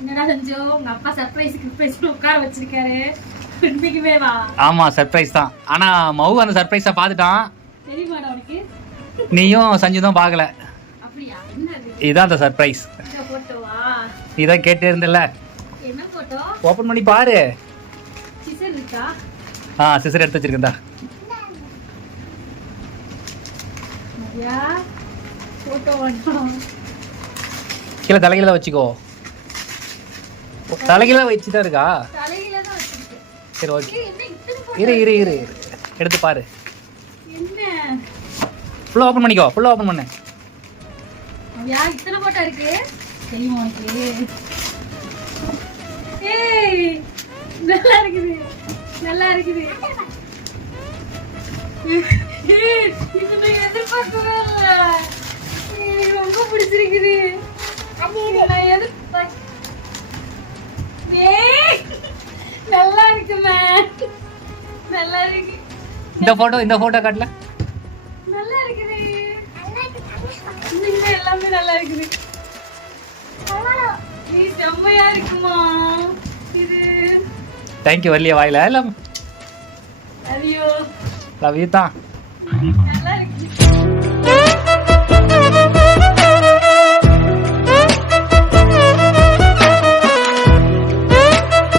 என்னடா செஞ்சோ உங்க அப்பா சர்ப்ரைஸ் உட்கார வச்சிருக்காரு இன்னைக்குமே வா. ஆமா சர்ப்ரைஸ் தான். ஆனா மவு அந்த சர்ப்ரைஸை பார்த்துட்டான். தெரியுமாடா உனக்கு? நீயும் சஞ்சுதான் பார்க்கல. அப்படியா? என்னது இதான் அந்த சர்ப்ரைஸ். இந்த போட்டோவா? இதான் கேட்டே இருந்தல. என்ன போட்டோ? ஓபன் பண்ணி பாரு. சிசர் இருக்கா? சிசர் எடுத்து வச்சிருக்கேன்டா. யா போட்டோ வாடா. கீழே தலைகீழ வச்சுக்கோ. தலைகீழ வச்சுதான் இருக்கா? தலையில தான் வச்சிருக்கேன். சரி ஓகே. என்ன இத்தனை போட்டோ? இரு எடுத்து பாரு. என்ன ஃபுல்லா ஓபன் பண்ணிக்கோ. ஃபுல்லா ஓபன் பண்ணு. யா இத்தனை போட்டோ இருக்கு தெரியுமா உனக்கு? ஏய் நல்லா இருக்குது இது நான் எதிர்பார்க்கவே இல்லை. எனக்கு ரொம்ப பிடிச்சிருக்குது. நான் எதிர்பார்க்க நல்லா இருக்குமே. நல்லா இருக்கு. இந்த போட்டோ காட்டல. நல்லா இருக்குது. இன்னும் எல்லாமே நல்லா இருக்குது. நீ செம்மையா இருக்குமா இது. தேங்க்யூ வரலையா வாயில. ஐயோ லவ் யூ தான். நல்லா இருக்கு.